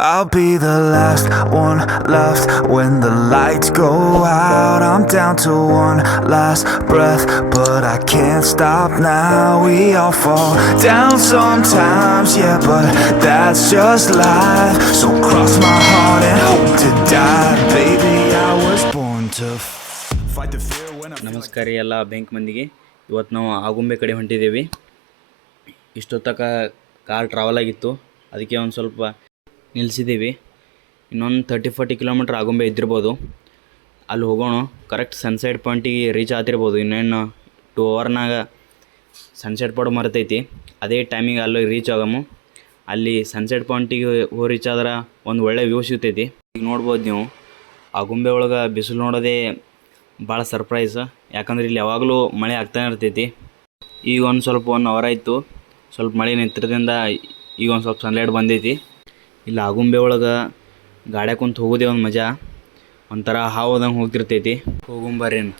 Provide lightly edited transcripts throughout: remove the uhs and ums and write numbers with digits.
I'll be the last one left when the lights go out. I'm down to one last breath, but I can't stop now. We all fall down sometimes, yeah, but that's just life. So cross my heart and hope to die. Baby, I was born to fight the fear when I ನಮಸ್ಕಾರ ಎಲ್ಲ bank ಮಂದಿಗೆ. ಇವತ್ತು ನಾವು ಆಗುಂಬೆ ಕಡೆ ಹೊಂಟಿದ್ದೀವಿ. ಇಷ್ಟೊತ್ತಕ car travel ಆಗಿತ್ತು, ಅದಕ್ಕೆ ಒಂದು ಸ್ವಲ್ಪ ನಿಲ್ಲಿಸಿದ್ದೀವಿ. ಇನ್ನೊಂದು 30-40 ಕಿಲೋಮೀಟ್ರ್ ಆಗುಂಬೆ ಇದ್ದಿರ್ಬೋದು. ಅಲ್ಲಿ ಹೋಗೋಣ. ಕರೆಕ್ಟ್ ಸನ್ಸೆಟ್ ಪಾಯಿಂಟಿಗೆ ರೀಚ್ ಆಗ್ತಿರ್ಬೋದು. ಇನ್ನೇನು 2 ಅವರ್ನಾಗ ಸನ್ಸೆಟ್ ಪಾಯಿಂಟ್ ಮರ್ತೈತಿ. ಅದೇ ಟೈಮಿಗೆ ಅಲ್ಲಿ ರೀಚ್ ಆಗಮು. ಅಲ್ಲಿ ಸನ್ಸೆಟ್ ಪಾಯಿಂಟಿಗೆ ಹೋಗಿ ರೀಚ್ ಆದ್ರೆ ಒಂದು ಒಳ್ಳೆ ವ್ಯೂ ಸಿಗ್ತೈತಿ. ಈಗ ನೋಡ್ಬೋದು ನೀವು, ಆಗುಂಬೆ ಒಳಗೆ ಬಿಸಿಲು ನೋಡೋದೇ ಭಾಳ ಸರ್ಪ್ರೈಸ್. ಯಾಕಂದ್ರೆ ಇಲ್ಲಿ ಯಾವಾಗಲೂ ಮಳೆ ಆಗ್ತಾನೆ ಇರ್ತೈತಿ. ಈಗ ಒಂದು ಸ್ವಲ್ಪ 1 ಅವರ್ ಆಯಿತು, ಸ್ವಲ್ಪ ಮಳೆ ನಿಂತಿರೋದ್ರಿಂದ ಈಗ ಒಂದು ಸ್ವಲ್ಪ ಸನ್ಲೈಟ್ ಬಂದೈತಿ. ಇಲ್ಲಿ ಆಗುಂಬೆ ಒಳಗೆ ಗಾಡ್ಯಾಗ ಕುಂತು ಹೋಗೋದೇ ಒಂದು ಮಜಾ, ಒಂಥರ ಹಾವುದಂಗೆ ಹೋಗ್ತಿರ್ತೈತಿ. ಹೋಗುಂಬರ್ರೇನು.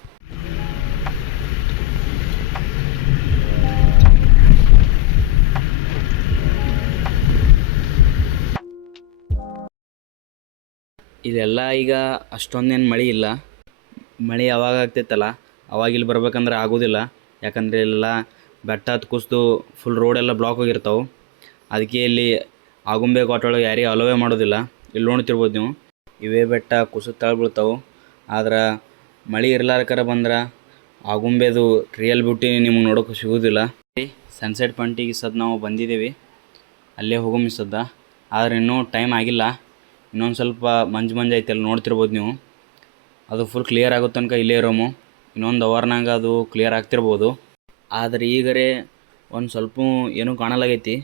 ಇಲ್ಲೆಲ್ಲ ಈಗ ಅಷ್ಟೊಂದೇನು ಮಳೆ ಇಲ್ಲ. ಮಳೆ ಯಾವಾಗ ಆಗ್ತೈತಲ್ಲ ಅವಾಗ ಇಲ್ಲಿ ಬರ್ಬೇಕಂದ್ರೆ ಆಗೋದಿಲ್ಲ. ಯಾಕಂದರೆ ಇಲ್ಲೆಲ್ಲ ಬೆಟ್ಟ ಹತ್ತು ಕುಸಿದು ಫುಲ್ ರೋಡೆಲ್ಲ ಬ್ಲಾಕ್ ಆಗಿರ್ತಾವೆ. ಅದಕ್ಕೆ ಇಲ್ಲಿ ಆಗುಂಬೆ ಘಾಟೊಳಗೆ ಯಾರಿಗೆ ಅಲೋವೇ ಮಾಡೋದಿಲ್ಲ. ಇಲ್ಲಿ ನೋಡ್ತಿರ್ಬೋದು ನೀವು, ಇವೇ ಬೆಟ್ಟ ಕುಸಿದು ತಳ ಬೀಳ್ತಾವೆ. ಆದ್ರೆ ಮಳೆ ಇರ್ಲಾರ್ಕರ ಬಂದ್ರೆ ಆಗುಂಬೆದು ರಿಯಲ್ ಬ್ಯೂಟಿ ನಿಮ್ಗೆ ನೋಡೋಕೆ ಸಿಗೋದಿಲ್ಲ. ಸನ್ಸೆಟ್ ಪಾಯಿಂಟಿಗೆ ಸದ್ ನಾವು ಬಂದಿದ್ದೀವಿ, ಅಲ್ಲೇ ಹೋಗೋ ಮಿಸದ್ದ. ಆದರೆ ಇನ್ನೂ ಟೈಮ್ ಆಗಿಲ್ಲ. ಇನ್ನೊಂದು ಸ್ವಲ್ಪ ಮಂಜು ಐತೆ, ಅಲ್ಲಿ ನೋಡ್ತಿರ್ಬೋದು ನೀವು. ಅದು ಫುಲ್ ಕ್ಲಿಯರ್ ಆಗೋ ತನಕ ಇಲ್ಲೇ ಇರೋಮು. ಇನ್ನೊಂದು ಅವರ್ನಾಗ ಅದು ಕ್ಲಿಯರ್ ಆಗ್ತಿರ್ಬೋದು. ಆದರೆ ಈಗರೇ ಒಂದು ಸ್ವಲ್ಪ ಏನೂ ಕಾಣಲಾಗೈತಿ.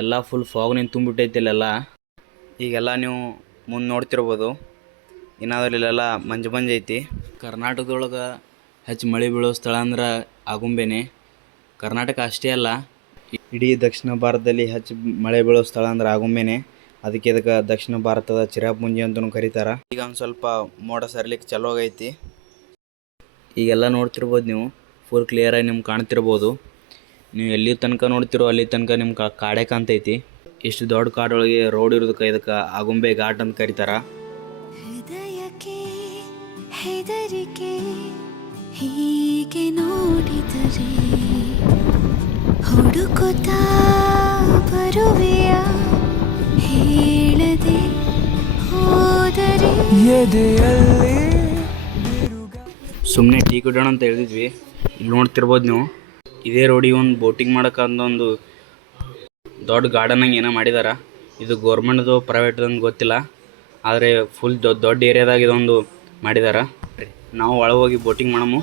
ಎಲ್ಲ ಫುಲ್ ಫಾಗ್ನಿಂದ ತುಂಬಿಬಿಟ್ಟೈತಿ ಇಲ್ಲೆಲ್ಲ. ಈಗೆಲ್ಲ ನೀವು ಮುಂದೆ ನೋಡ್ತಿರ್ಬೋದು, ಏನಾದರೂ ಇಲ್ಲೆಲ್ಲ ಮಂಜು ಐತಿ. ಕರ್ನಾಟಕದೊಳಗೆ ಹೆಚ್ಚು ಮಳೆ ಬೀಳೋ ಸ್ಥಳ ಅಂದ್ರೆ ಆಗುಂಬೆನೇ. ಕರ್ನಾಟಕ ಅಷ್ಟೇ ಅಲ್ಲ, ಇಡೀ ದಕ್ಷಿಣ ಭಾರತದಲ್ಲಿ ಹೆಚ್ಚು ಮಳೆ ಬೀಳೋ ಸ್ಥಳ ಅಂದ್ರೆ ಆಗುಂಬೆನೇ. ಅದಕ್ಕೆ ಇದಕ್ಕೆ ದಕ್ಷಿಣ ಭಾರತದ ಚಿರಾಪುಂಜಿ ಅಂತಲೂ ಕರೀತಾರೆ. ಈಗ ಒಂದು ಸ್ವಲ್ಪ ಮೋಡ ಸರಿಲಿಕ್ಕೆ ಚಲೋ ಆಗೈತಿ. ಈಗೆಲ್ಲ ನೋಡ್ತಿರ್ಬೋದು ನೀವು, ಫುಲ್ ಕ್ಲಿಯರಾಗಿ ನಿಮ್ಗೆ ಕಾಣ್ತಿರ್ಬೋದು. ನೀವು ಎಲ್ಲಿ ತನಕ ನೋಡ್ತಿರೋ ಅಲ್ಲಿ ತನಕ ನಿಮ್ಗೆ ಕಾಡೇ ಕಾಣ್ತೈತಿ. ಇಷ್ಟು ದೊಡ್ಡ ಕಾಡೊಳಗೆ ರೋಡ್ ಇರೋದಕ್ಕೆ ಇದಕ್ಕೆ ಆಗುಂಬೆ ಘಾಟ್ ಅಂತ ಕರೀತಾರೆ. ಹೃದಯಕ್ಕೆ ಹೆದರಿಕೆ ಹೀಗೆ ನೋಡಿದರೆ ಹುಡುಕುತ್ತಾ ಬರುವೆಯ ಹೇಳದೆ ಹೋದರೆ. ಸುಮ್ಮನೆ ಟೀ ಕುಡಿಯೋಣ ಅಂತ ಹೇಳಿದ್ವಿ. ಇಲ್ಲಿ ನೋಡ್ತಿರ್ಬೋದು ನೀವು, ಇದೇ ರೋಡಿಗೆ ಒಂದು ಬೋಟಿಂಗ್ ಮಾಡೋಕ್ಕಂತ ಒಂದು ದೊಡ್ಡ ಗಾರ್ಡನಾಗ ಏನೋ ಮಾಡಿದಾರ. ಇದು ಗೌರ್ಮೆಂಟ್ದು ಪ್ರೈವೇಟ್ದು ಅಂತ ಗೊತ್ತಿಲ್ಲ, ಆದರೆ ಫುಲ್ ದೊಡ್ಡ ಏರಿಯಾದಾಗ ಇದೊಂದು ಮಾಡಿದಾರ. ನಾವು ಒಳಗೆ ಹೋಗಿ ಬೋಟಿಂಗ್ ಮಾಡಮು.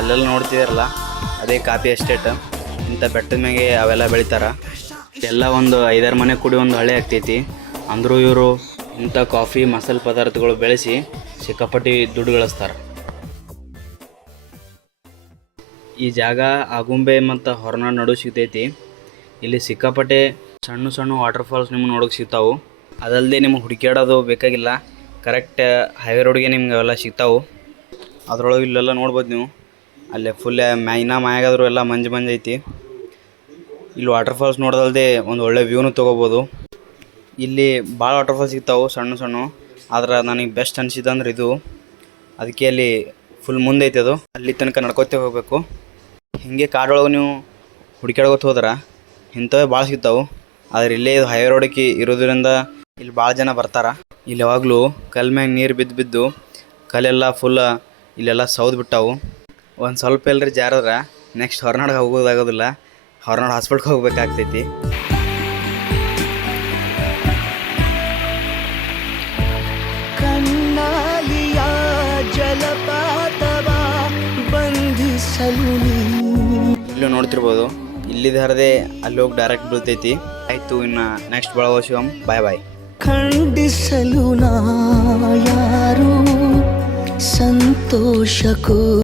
ಅಲ್ಲೆಲ್ಲ ನೋಡ್ತಿದಾರಲ್ಲ, ಅದೇ ಕಾಫಿ ಎಸ್ಟೇಟ್. ಇಂಥ ಬೆಟ್ಟದ ಮ್ಯಾಗೆ ಅವೆಲ್ಲ ಬೆಳಿತಾರೆ. ಎಲ್ಲ ಒಂದು 5-6 ಮನೆ ಕೂಡಿ ಒಂದು ಹಳ್ಳಿ ಆಗ್ತೈತಿ. ಅಂದರೂ ಇವರು ಇಂಥ ಕಾಫಿ ಮಸಾಲೆ ಪದಾರ್ಥಗಳು ಬೆಳೆಸಿ ಸಿಕ್ಕಾಪಟ್ಟಿ ದುಡ್ಡು ಗಳಿಸ್ತಾರೆ. ಈ ಜಾಗ ಆಗುಂಬೆ ಮತ್ತು ಹೊರನಾಡು ನಡು ಸಿಗ್ತೈತಿ. ಇಲ್ಲಿ ಸಿಕ್ಕಾಪಟ್ಟೆ ಸಣ್ಣ ಸಣ್ಣ ವಾಟರ್ ಫಾಲ್ಸ್ ನಿಮ್ಗೆ ನೋಡೋಕೆ ಸಿಗ್ತಾವೆ. ಅದಲ್ಲದೆ ನಿಮ್ಗೆ ಹುಡುಕ್ಯಾಡೋದು ಬೇಕಾಗಿಲ್ಲ, ಕರೆಕ್ಟ್ ಹೈವೇ ರೋಡ್ಗೆ ನಿಮ್ಗೆ ಅವೆಲ್ಲ ಸಿಗ್ತಾವೆ. ಅದರೊಳಗೆ ಇಲ್ಲೆಲ್ಲ ನೋಡ್ಬೋದು ನೀವು, ಅಲ್ಲೇ ಫುಲ್ ಮ್ಯಾಗಾದರೂ ಎಲ್ಲ ಮಂಜು ಐತಿ. ಇಲ್ಲಿ ವಾಟರ್ ಫಾಲ್ಸ್ ನೋಡೋದಲ್ಲದೆ ಒಂದು ಒಳ್ಳೆ ವ್ಯೂನು ತೊಗೋಬೋದು. ಇಲ್ಲಿ ಭಾಳ ವಾಟರ್ ಫಾಲ್ಸ್ ಸಿಗ್ತಾವೆ ಸಣ್ಣ ಸಣ್ಣ. ಆದ್ರೆ ನನಗೆ ಬೆಸ್ಟ್ ಅನಿಸಿದಂದ್ರೆ ಇದು. ಅದಕ್ಕೆ ಅಲ್ಲಿ ಫುಲ್ ಮುಂದೆ ಐತೆ ಅದು. ಅಲ್ಲಿ ತನಕ ನಡ್ಕೋತೇ ಹೋಗಬೇಕು. ಹೀಗೆ ಕಾಡೊಳಗೆ ನೀವು ಹುಡುಕ್ಯಾಡ್ಕೋತ ಹೋದ್ರೆ ಇಂಥವೇ ಭಾಳ ಸಿಗ್ತಾವೆ. ಆದರೆ ಇಲ್ಲೇ ಇದು ಹೈವೇ ರೋಡಿಗೆ ಇರೋದ್ರಿಂದ ಇಲ್ಲಿ ಭಾಳ ಜನ ಬರ್ತಾರೆ. ಇಲ್ಲಿ ಯಾವಾಗಲೂ ಕಲ್ ಮ್ಯಾಗ ನೀರು ಬಿದ್ದು ಕಲ್ಲೆಲ್ಲ ಫುಲ್ ಇಲ್ಲೆಲ್ಲ ಸೌದು ಬಿಟ್ಟಾವು. ಒಂದು ಸ್ವಲ್ಪ ಎಲ್ಲರಿ ಜಾರದ್ರೆ ನೆಕ್ಸ್ಟ್ ಹೊರನಾಡಿಗೆ ಹೋಗೋದಾಗೋದಿಲ್ಲ, ಹೊರನಾಡು ಹಾಸ್ಪಿಟ್ಲ್ಗೆ ಹೋಗ್ಬೇಕಾಗ್ತೈತಿ. ಕಣ್ಣಾಲಿಯ ಜಲಪಾತವ ಬಂಧಿಸಲು ಇಲ್ಲೂ ನೋಡ್ತಿರ್ಬೋದು, ಇಲ್ಲಿದ ಹರದೆ ಅಲ್ಲಿ ಹೋಗಿ ಡೈರೆಕ್ಟ್ ಬೀಳ್ತೈತಿ. ಆಯಿತು, ಇನ್ನು ನೆಕ್ಸ್ಟ್ ಬಳಗೋ ಶಿವಮ್. ಬಾಯ್. ಖಂಡಿಸಲು ನಾ ಯಾರು ಸಂತೋಷಕ್ಕೂ